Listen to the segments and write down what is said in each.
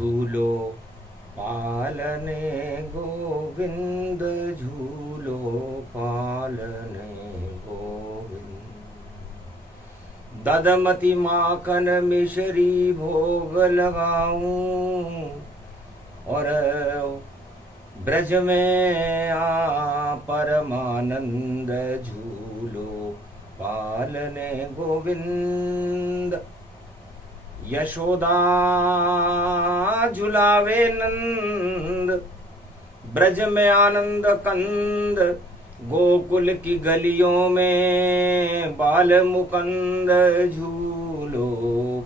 झूलो पालने गोविंद, झूलो पालने गोविंद। दधमति माखन मिश्री भोग लगाऊं, और ब्रज में परमानंद, झूलो पालने गोविंद। यशोदा झुलावे नंद, ब्रज में आनंद कंद। गोकुल की गलियों में बाल मुकंद, झूलो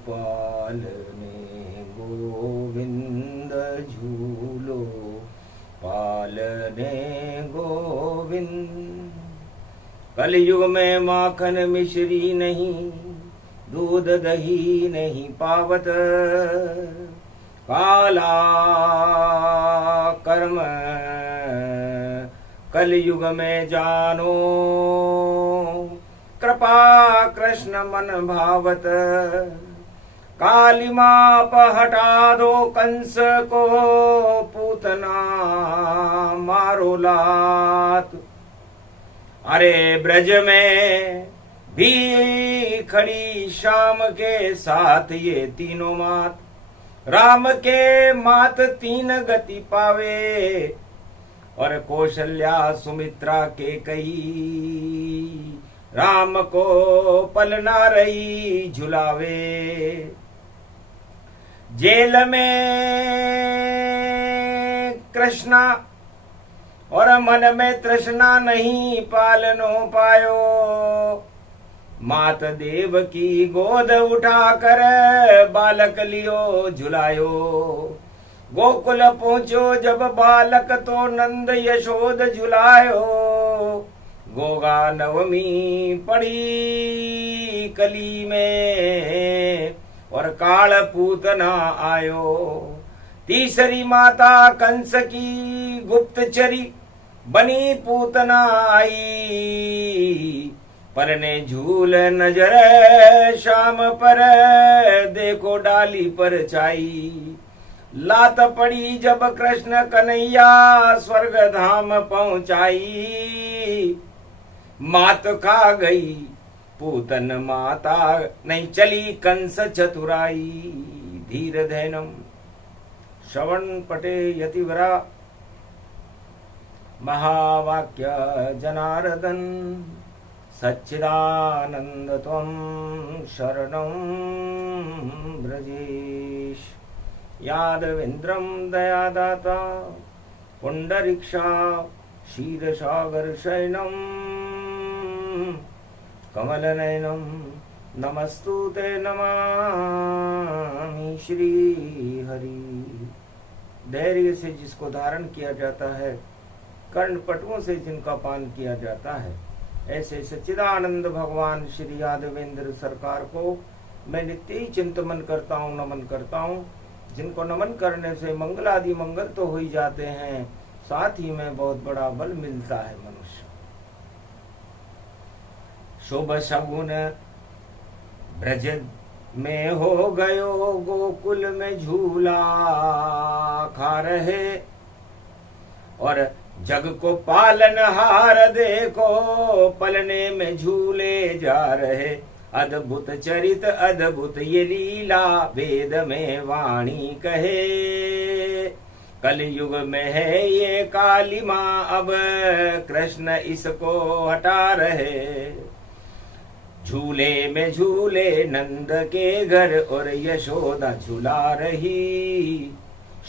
पालने गोविंद, झूलो पालने गोविंद। कलयुग में माखन मिश्री नहीं, दूध दही नहीं पावत। काला कर्म कलयुग में जानो, कृपा कृष्ण मन भावत। काली माप हटा दो कंस को, पूतना मारो लात। अरे ब्रज में भी खड़ी शाम के साथ ये तीनों मात। राम के मात तीन गति पावे, और कौशल्या सुमित्रा के कई। राम को पलना रही झुलावे। जेल में कृष्णा, और मन में तृष्णा नहीं पालनो पायो। मात देव की गोद उठाकर बालक लियो झुलायो। गोकुल पहुंचो जब बालक तो नंद यशोद झुलायो। गोगा नवमी पड़ी कली में, और काल पूतना आयो। तीसरी माता कंस की गुप्तचरी, बनी पूतना आई। परने झूल नजर शाम पर, देखो डाली पर छाई। लात पड़ी जब कृष्ण कन्हैया, स्वर्ग धाम पहुंचाई। मात खा गई पूतन माता, नहीं चली कंस चतुराई। धीर धैनम श्रवण पटे यतिवरा, महावाक्य जनार्दन। सच्चिदानंद त्वं शरणं ब्रजेश। यादवेन्द्रं दयादाता, पुंडरीक्षा क्षीरसागर शयनं। कमलनयनं नमस्तुते नमामि श्री हरि। धैर्य से जिसको धारण किया जाता है, कर्णपटुओं से जिनका पान किया जाता है, ऐसे सच्चिदानंद भगवान श्री यादवेंद्र सरकार को मैं नित्य ही चिंतन करता हूँ, नमन करता हूँ। जिनको नमन करने से मंगल आदि मंगल तो हो ही जाते हैं, साथ ही में बहुत बड़ा बल मिलता है मनुष्य। शुभ शगुन ब्रज में हो गयो, गोकुल में झूला खा रहे। और जग को पालनहार देखो, पलने में झूले जा रहे। अद्भुत चरित अद्भुत ये लीला, वेद में वाणी कहे। कलयुग में है ये काली माँ, अब कृष्ण इसको हटा रहे। झूले में झूले नंद के घर, और यशोदा झुला रही।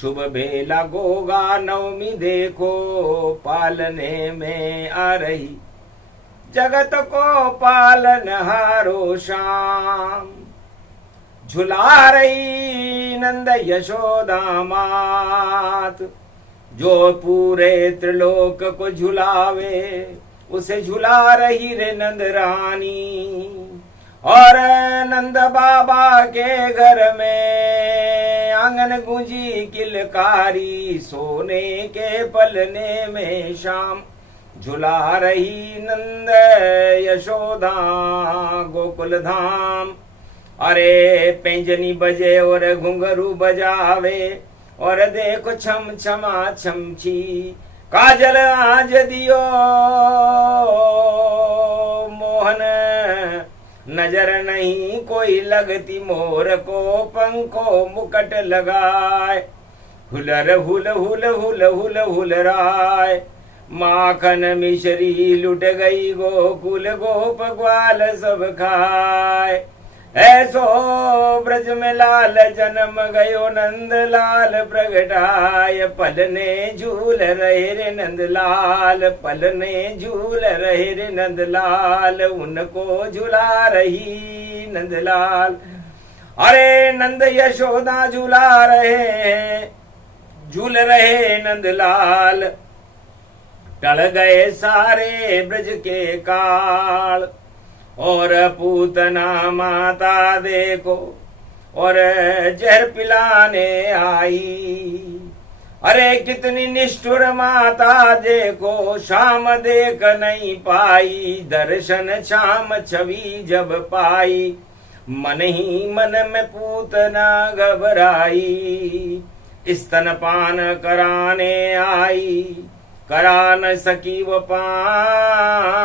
शुभ बेला गोगा नवमी देखो, पालने में आ रही। जगत को पालनहारो श्याम, झुला रही नंद यशोदा मात। जो पूरे त्रिलोक को झुलावे, उसे झुला रही रे नंद रानी। और नंद बाबा के घर में आंगन गूंजी किलकारी, सोने के पलने में शाम झुला रही नंद यशोदा गोकुल धाम। अरे पैंजनी बजे और घुंघरू बजावे, और देखो छम छमा छमछी काजल आज दियो मोहन, नजर नहीं कोई लगती मोर को पंखो मुकट लगाए। हुलर हुल हुल हुल हुल हुल राय माखन मिश्री लुट गई गोकुल गोप ग्वाल सब खाए। ऐसो ब्रज में लाल जन्म गयो नंद लाल प्रगटाय। पलने झूल रहे रे नंद लाल, पलने झूल रहे रे नंद लाल, उनको झुला रही नंद लाल। अरे नंद यशोदा झूला रहे, झूल रहे नंद लाल। टल गए सारे ब्रज के काल, और पूतना माता देखो और जहर पिलाने आई। अरे कितनी निष्ठुर माता देखो, शाम देख नहीं पाई। दर्शन शाम छवि जब पाई, मन ही मन में पूतना घबराई। स्तनपान कराने आई, करा न सकी वो पान,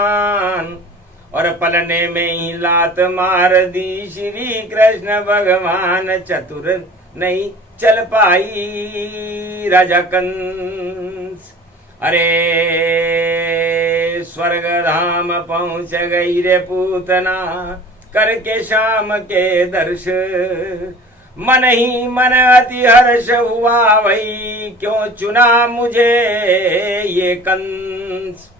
और पलने में ही लात मार दी श्री कृष्ण भगवान। चतुर नहीं चल पाई राजा कंस। अरे स्वर्ग धाम पहुंच गई रे पूतना, करके शाम के दर्श। मन ही मन अति हर्ष हुआ वही, क्यों चुना मुझे ये कंस।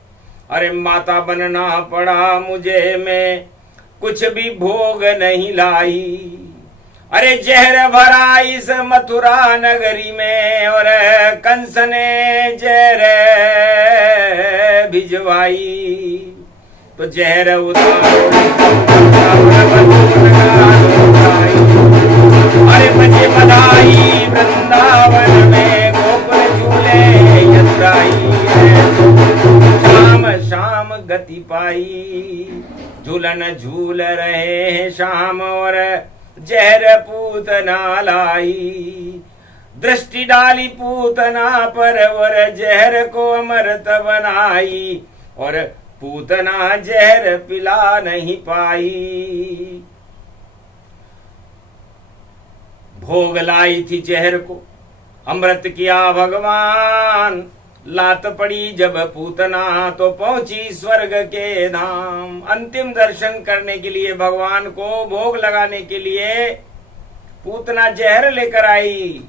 अरे माता बनना पड़ा मुझे, मैं कुछ भी भोग नहीं लाई। अरे जहर भरा इस मथुरा नगरी में, और कंस ने जहर भिजवाई। तो जहर अरे बजे बधाई वृंदावन में, गोकुल झूले यदुराई। शाम शाम गति पाई, झूलन झूल रहे हैं शाम, और जहर पूतना लाई। दृष्टि डाली पूतना पर, और जहर को अमृत बनाई। और पूतना जहर पिला नहीं पाई। भोग लाई थी जहर को, अमृत किया भगवान। लात पड़ी जब पूतना, तो पहुंची स्वर्ग के धाम। अंतिम दर्शन करने के लिए भगवान को भोग लगाने के लिए पूतना जहर लेकर आई।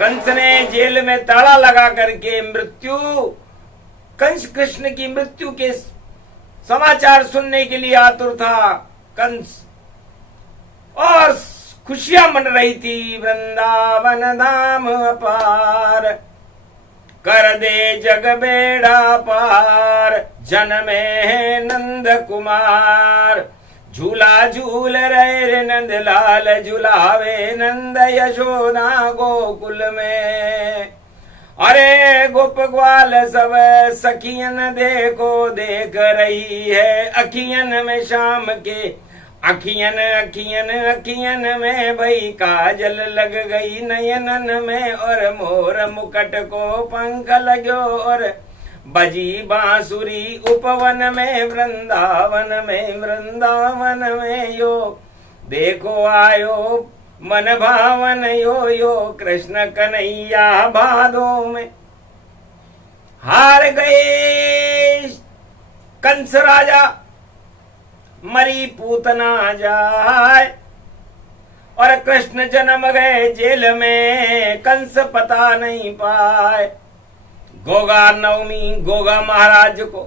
कंस ने जेल में ताला लगा करके मृत्यु, कंस कृष्ण की मृत्यु के समाचार सुनने के लिए आतुर था कंस। और खुशियां मन रही थी, वृंदावन धाम अपार, कर दे जग बेड़ा पार। जन्मे है नंद कुमार, झूला झूल रहे रे नंद लाल, झुलावे नंद यशोदा गोकुल में। अरे गोप ग्वाल सब सखियन देखो देख रही है, अखियन में शाम के अखियन अखियन अखियन में भई काजल लग गई नयनन में। और मोर मुकट को पंख लगो, और बजी बांसुरी उपवन में वृंदावन में। वृंदावन में यो देखो आयो मन भावन, यो यो कृष्ण कन्हैया भादों में। हार गए कंस राजा, मरी पूतना जाए। और कृष्ण जन्म गए जेल में, कंस पता नहीं पाए। गोगा नवमी गोगा महाराज को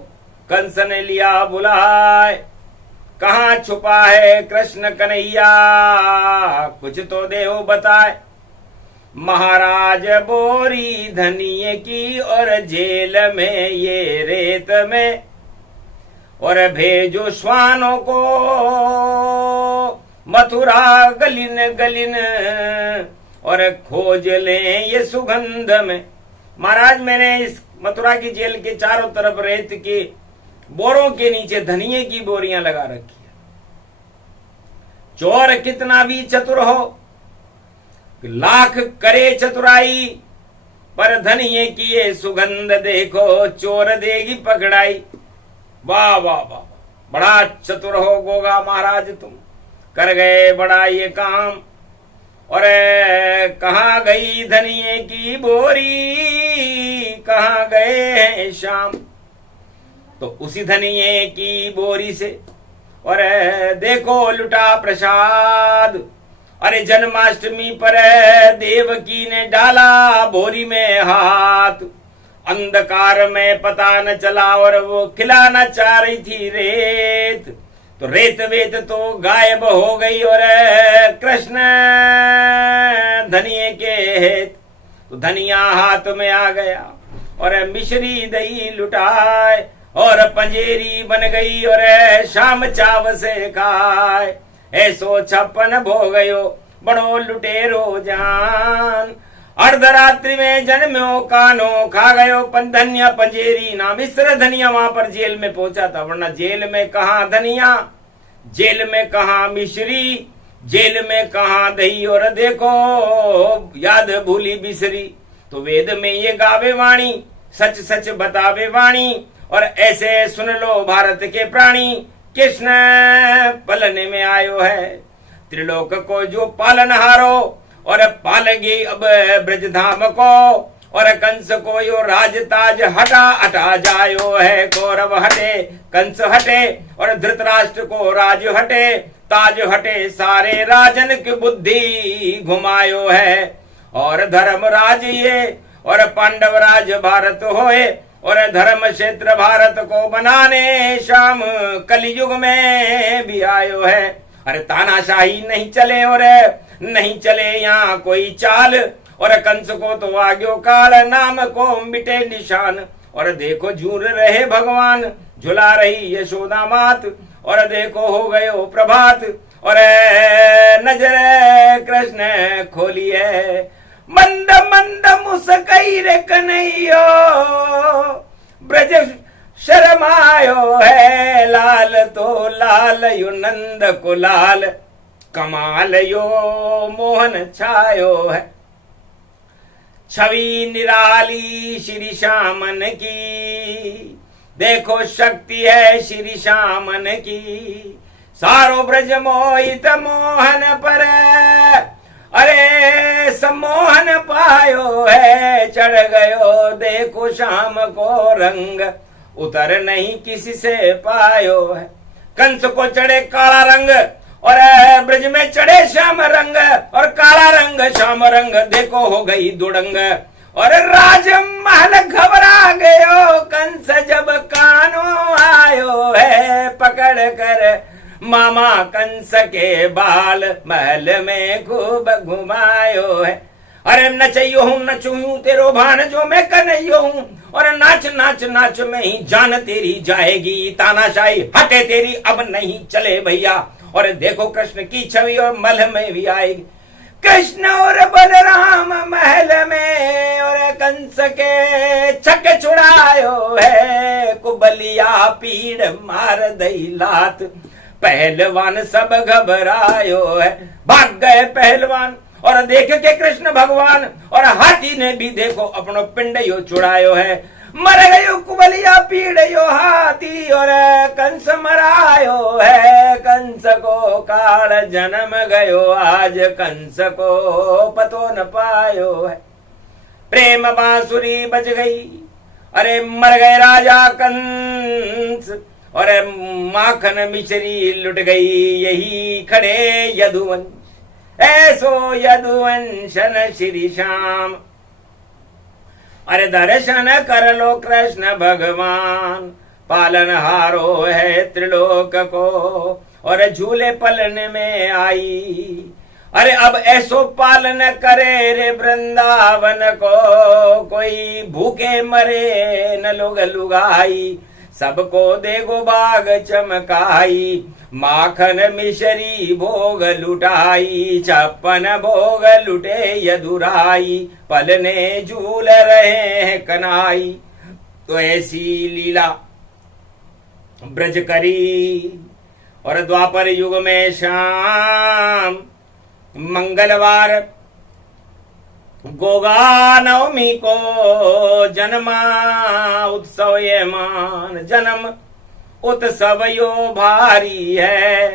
कंस ने लिया बुलाए। कहाँ छुपा है कृष्ण कन्हैया, कुछ तो देहो बताए। महाराज बोरी धनिये की, और जेल में ये रेत में। और भेजो श्वानों को मथुरा गलिन गलिन, और खोज लें ये सुगंध में। महाराज मैंने इस मथुरा की जेल के चारों तरफ रेत के बोरों के नीचे धनिये की बोरियां लगा रखी है। चोर कितना भी चतुर हो, लाख करे चतुराई, पर धनिये की ये सुगंध देखो चोर देगी पकड़ाई। वाह वाह वाह, बड़ा चतुर हो गोगा महाराज तुम, कर गए बड़ा ये काम। और कहाँ गई धनिये की बोरी, कहाँ गए हैं श्याम। तो उसी धनिये की बोरी से और देखो लुटा प्रसाद। अरे जन्माष्टमी पर देवकी ने डाला बोरी में हाथ, अंधकार में पता न चला और वो खिलाना चाह रही थी रेत। तो रेत वेत तो गायब हो गई और कृष्ण धनिये के हेत। तो धनिया हाथ में आ गया और मिश्री दही लुटाए और पंजेरी बन गई और शाम चाव से खाए। ऐसो 56 भोगयो बड़ो लुटेरो जान, अर्धरात्रि में जन्म्यो कानो खा गयो धनिया पंजेरी ना। मिश्र धनिया वहां पर जेल में पहुंचा था, वरना जेल में कहा धनिया, जेल में कहा मिश्री, जेल में कहा दही और देखो याद भूली बिसरी। तो वेद में ये गावे वाणी, सच सच बतावे वाणी, और ऐसे सुन लो भारत के प्राणी। कृष्ण पलने में आयो है त्रिलोक को जो पालन हारो, और पालगे अब ब्रजधाम को, और कंस को यो राज ताज हटा हटा जायो है। कौरव हटे कंस हटे और धृतराष्ट्र को राज हटे, ताज हटे सारे राजन की बुद्धि घुमायो है। और धर्मराज ये और पांडव राज भारत होए, और धर्म क्षेत्र भारत को बनाने श्याम कलयुग में भी आयो है। अरे तानाशाही नहीं चले और नहीं चले यहाँ कोई चाल, और कंस को तो आग्यो काल नाम को मिटे निशान। और देखो झूर रहे भगवान, झुला रही यशोदा मात, और देखो हो गयो प्रभात, और नजर कृष्ण खोली है। मंद मंद मुस्कई रे कन्हैयो, ब्रज शरमायो है। लाल तो लाल यो नंद को लाल, कमाल यो मोहन छायो है। छवि निराली श्री श्यामन की, देखो शक्ति है श्री श्यामन की। सारो ब्रज मोहित मोहन पर, अरे सम्मोहन पायो है। चढ़ गयो देखो श्याम को रंग, उतर नहीं किसी से पायो है। कंस को चढ़े काला रंग, और ब्रज में चढ़े श्याम रंग, और काला रंग श्याम रंग देखो हो गई दुड़ंग। और राजमहल घबरा गयो कंस जब कानो आयो है। पकड़ कर मामा कंस के बाल महल में खूब घुमायो है। अरे नचइयो हूँ नचू हूँ तेरो भान जो मैं कन्हैयो हूँ, और नाच नाच नाच में ही जान तेरी जाएगी। तानाशाही हटे तेरी अब नहीं चले भैया, और देखो कृष्ण की छवि और महल में भी आएगी। कृष्ण और बलराम महल में, और कंस के छक छुड़ायो है। कुबलिया पीड़ मार दई लात, पहलवान सब घबरायो है। भाग गए पहलवान और देख के कृष्ण भगवान, और हाथी ने भी देखो अपनो पिंड यो छुड़ायो है। मर गयो कुबलिया पीड़ यो हाथी, और कंस मरायो है। कंस को काल जन्म गयो आज, कंस को पतो न पायो है। प्रेम बांसुरी बज गई, अरे मर गए राजा कंस, और माखन मिश्री लुट गई यही खड़े यदुवंश। ऐसो यदुवंशन श्री श्याम, अरे दर्शन कर लो कृष्ण भगवान। पालन हारो है त्रिलोक को, और झूले पलन में आई। अरे अब ऐसो पालन करे रे वृंदावन को, कोई भूखे मरे न लोग लुगाई। सबको देगो बाग चमकाई, माखन मिश्री भोग लुटाई। 56 भोग लुटे यदुराई, पलने झूल रहे हैं कनाई। तो ऐसी लीला ब्रज करी, और द्वापर युग में शाम मंगलवार गोगा नवमी को जन्मा उत्सव ये मान, जन्म उत्सव यो भारी है।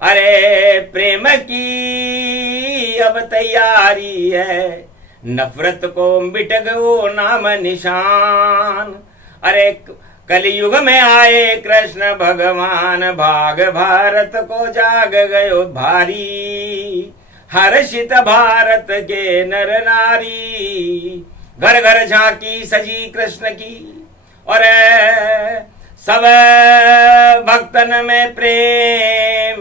अरे प्रेम की अब तैयारी है, नफरत को मिट गयो नाम निशान। अरे कलयुग में आए कृष्ण भगवान, भाग भारत को जाग गयो भारी। हर्षित भारत के नर नारी, घर घर झांकी सजी कृष्ण की। और सब भक्तन में प्रेम,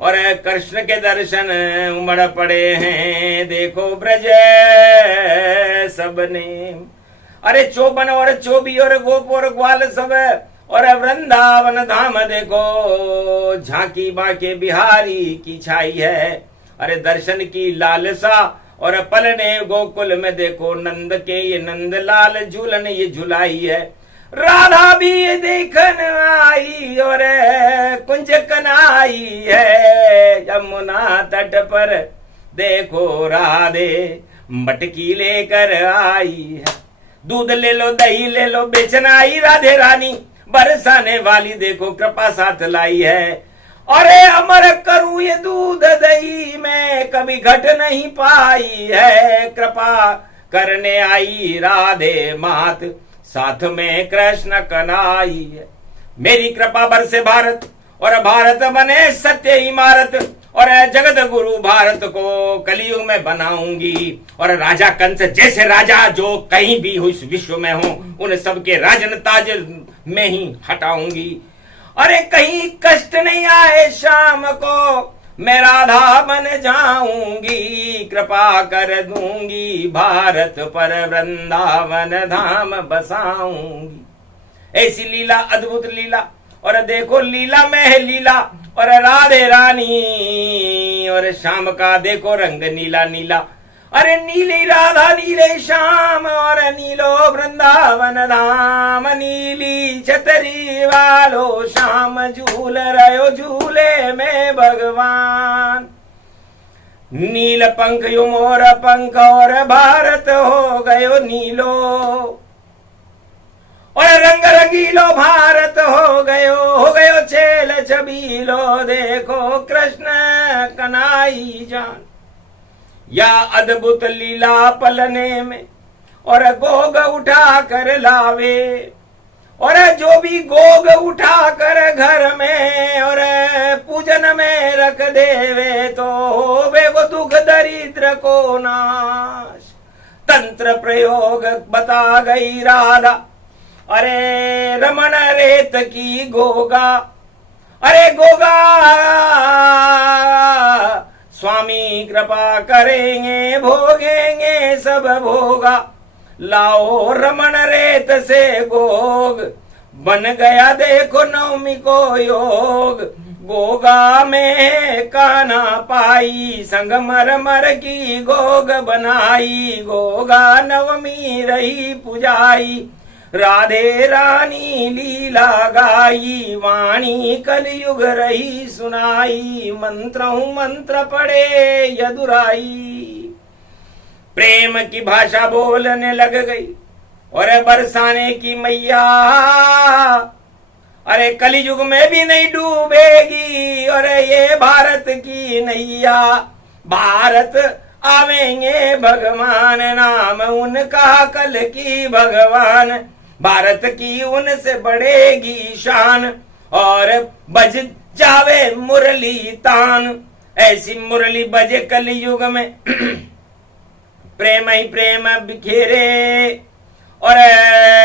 और कृष्ण के दर्शन उमड़ पड़े हैं, देखो ब्रज सबने। अरे चौबन और चौबी और गोप और ग्वाल सब, और वृंदावन धाम देखो, झांकी बाके बिहारी की छाई है। अरे दर्शन की लालसा, और पलने गोकुल में देखो, नंद के ये नंद लाल झूलन ये झुलाई है। राधा भी देखन आई, और कुंज कनाई है, यमुना तट पर देखो राधे मटकी लेकर आई है। दूध ले लो दही ले लो बेचन आई राधे रानी, बरसाने वाली देखो कृपा साथ लाई है। अरे अमर करूं ये दूध दही में, कभी घट नहीं पाई है, कृपा करने आई राधे मात, साथ में कृष्ण कनाई है। मेरी कृपा बरसे भारत, और भारत बने सत्य इमारत, और जगत गुरु भारत को कलयुग में बनाऊंगी। और राजा कंस जैसे राजा जो कहीं भी इस विश्व में हो, उन सबके राजन ताज में ही हटाऊंगी। अरे कहीं कष्ट नहीं आए शाम को, मैं राधा बन जाऊंगी, कृपा कर दूंगी भारत पर, वृंदावन धाम बसाऊंगी। ऐसी लीला अद्भुत लीला, और देखो लीला में है लीला, और राधे रानी, और शाम का देखो रंग नीला नीला। अरे नीली राधा नीले श्याम, और नीलो वृंदावन धाम, नीली छतरी वालो श्याम, झूल रहो झूले में भगवान। नील पंख यु मोर पंख, और भारत हो गयो नीलो, और रंग रंगीलो भारत हो गयो छेल छबीलो, देखो कृष्ण कनाई जान। या अद्भुत लीला पलने में, और गोग उठा कर लावे, और जो भी गोग उठा कर घर में, और पूजन में रख देवे, तो होवे वो दुख दरिद्र को नाश। तंत्र प्रयोग बता गई राधा, अरे रमन रेत की गोगा, अरे गोगा स्वामी कृपा करेंगे, भोगेंगे सब भोगा। लाओ रमन रेत से गोग, बन गया देखो नवमी को योग। गोगा में काना पाई, संग मर मर की गोग बनाई। गोगा नवमी रही पुजाई, राधे रानी लीला गाई। वाणी कलयुग रही सुनाई, मंत्र पड़े यदुराई। प्रेम की भाषा बोलने लग गई, और बरसाने की मैया, अरे कलयुग में भी नहीं डूबेगी, और ये भारत की नैया। भारत आवेंगे भगवान, नाम उनका कल की भगवान। भारत की उनसे बढ़ेगी शान, और बज जावे मुरली तान। ऐसी मुरली बजे कलयुग में प्रेम ही प्रेम बिखेरे, और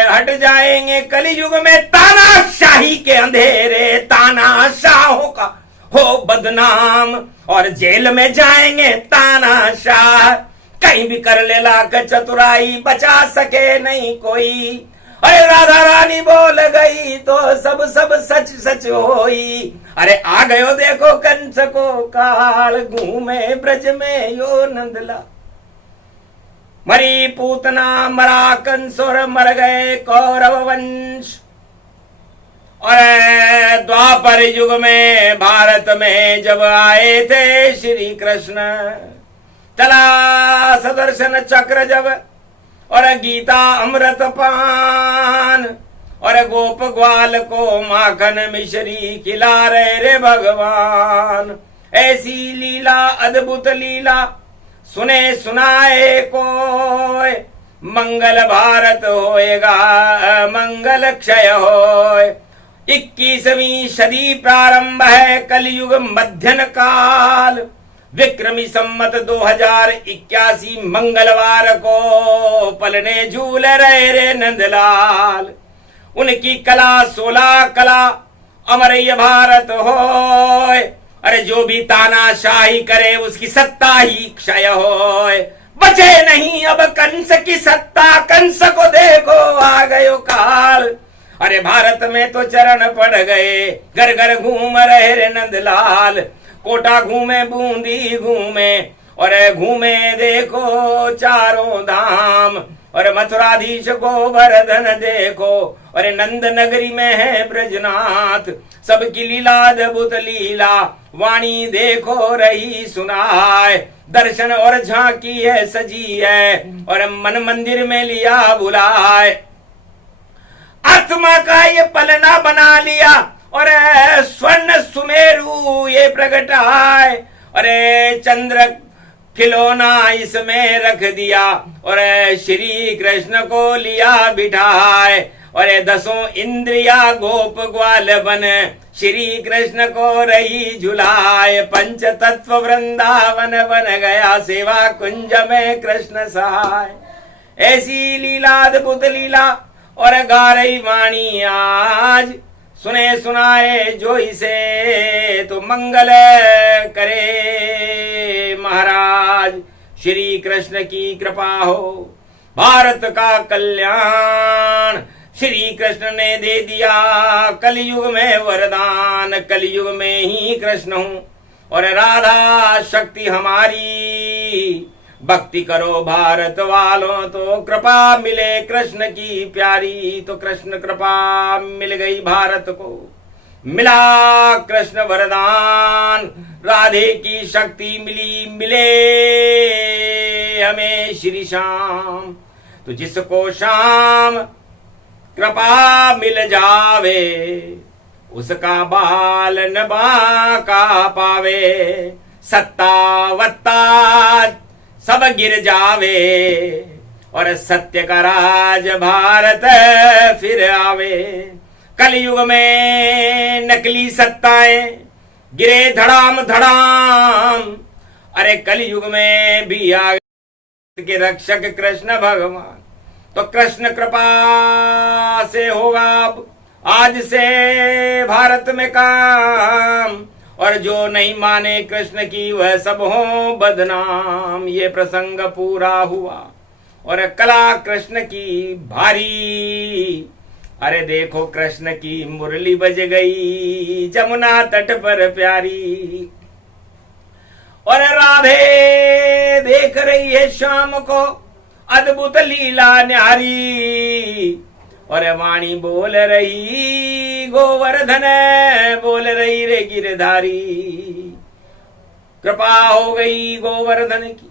हट जाएंगे कलयुग में तानाशाही के अंधेरे। तानाशाहों का हो बदनाम, और जेल में जाएंगे तानाशाह। कहीं भी कर ले लाख चतुराई, बचा सके नहीं कोई। अरे राधा रानी बोल गई तो सब सब सच सच होई। अरे आ गयो देखो कंस को काल, घूमे ब्रज में यो नंदला। मरी पूतना मरा कंस, और मर गए कौरव वंश। और द्वापर युग में भारत में जब आए थे श्री कृष्ण, चला सदर्शन चक्र जब और गीता अमृत पान और गोप ग्वाल को माखन मिश्री खिला रहे रे भगवान। ऐसी लीला अद्भुत लीला सुने सुनाए कोय, मंगल भारत होएगा मंगल क्षय होय। 21वीं सदी प्रारंभ है कलयुग मध्यन काल, विक्रमी सम्मत 2081 मंगलवार को पलने झूल रहे रे नंदलाल। उनकी कला 16 कला अमर ये भारत होय, अरे जो भी तानाशाही करे उसकी सत्ता ही क्षय होय। बचे नहीं अब कंस की सत्ता, कंस को देखो आ गयो काल। अरे भारत में तो चरण पड़ गए, घर घर घूम रहे रे नंदलाल। कोटा घूमे बूंदी घूमे और घूमे देखो चारों धाम, और मथुराधीश गोवर्धन देखो, और नंद नगरी में है ब्रजनाथ। सबकी लीला अद्भुत लीला वाणी देखो रही सुनाए, दर्शन और झांकी है सजी है और मन मंदिर में लिया बुलाए। आत्मा का ये पलना बना लिया और स्वर्ण सुमेरु ये प्रगटाए, अरे चंद्र खिलौना इसमें रख दिया और श्री कृष्ण को लिया बिठाए, और 10 इंद्रिया गोप ग्वाल बन श्री कृष्ण को रही झुलाए। पंच तत्व वृंदावन बन गया सेवा कुंज में कृष्ण सहाय। ऐसी लीला अद्भुत लीला और गा रही वाणी आज, सुने सुनाए जो इसे तो मंगल करे महाराज। श्री कृष्ण की कृपा हो भारत का कल्याण, श्री कृष्ण ने दे दिया कलयुग में वरदान। कलयुग में ही कृष्ण हूँ और राधा शक्ति हमारी, भक्ति करो भारत वालों तो कृपा मिले कृष्ण की प्यारी। तो कृष्ण कृपा मिल गई भारत को, मिला कृष्ण वरदान, राधे की शक्ति मिली, मिले हमें श्री श्याम। तो जिसको श्याम कृपा मिल जावे, उसका बाल न बाका पावे। सत्ता वत्ता सब गिर जावे और सत्य का राज भारत फिर आवे। कलयुग में नकली सत्ताएं गिरे धड़ाम धड़ाम, अरे कलयुग में भी आ गए के रक्षक कृष्ण भगवान। तो कृष्ण कृपा से होगा अब आज से भारत में काम, और जो नहीं माने कृष्ण की वह सब हो बदनाम। ये प्रसंग पूरा हुआ और कला कृष्ण की भारी, अरे देखो कृष्ण की मुरली बज गई जमुना तट पर प्यारी। और राधे देख रही है शाम को अद्भुत लीला न्यारी, और वाणी बोल रही गोवर्धन बोल रही रे गिरधारी। कृपा हो गई गोवर्धन की,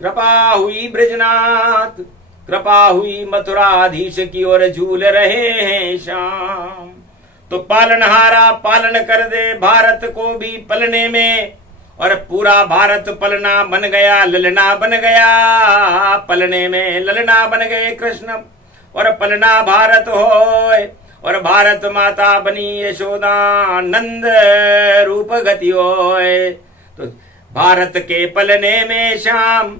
कृपा हुई ब्रजनाथ, कृपा हुई मथुराधीश की, और झूल रहे हैं श्याम। तो पालनहारा पालन कर दे भारत को भी पलने में, और पूरा भारत पलना बन गया, ललना बन गया पलने में, ललना बन गए कृष्ण और पलना भारत होय। और भारत माता बनी यशोदा नंद रूप गति होय। तो भारत के पलने में श्याम,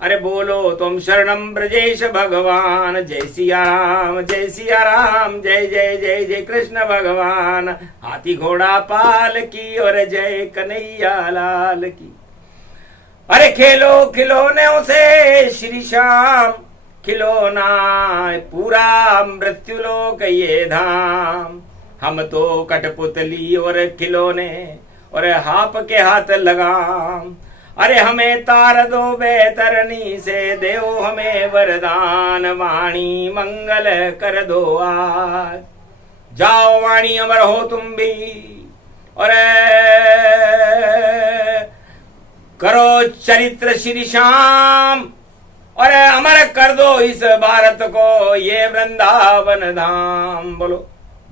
अरे बोलो तुम शरणम ब्रजेश भगवान। जय सिया राम जय सिया राम, जय जय जय जय कृष्ण भगवान। हाथी घोड़ा पाल की और जय कन्हैया लाल की। अरे खेलो खिलौनों से श्री श्याम, खिलौना पूरा मृत्युलोक ये धाम। हम तो कठपुतली और खिलौने और हाप के हाथ लगाम। अरे हमें तार दो बेतरनी से, देव हमें वरदान। वाणी मंगल कर दो आज, जाओ वाणी अमर हो तुम भी। और करो चरित्र श्री श्याम और अमर कर दो इस भारत को ये वृंदावन धाम। बोलो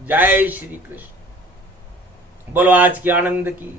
जय श्री कृष्ण। बोलो आज की आनंद की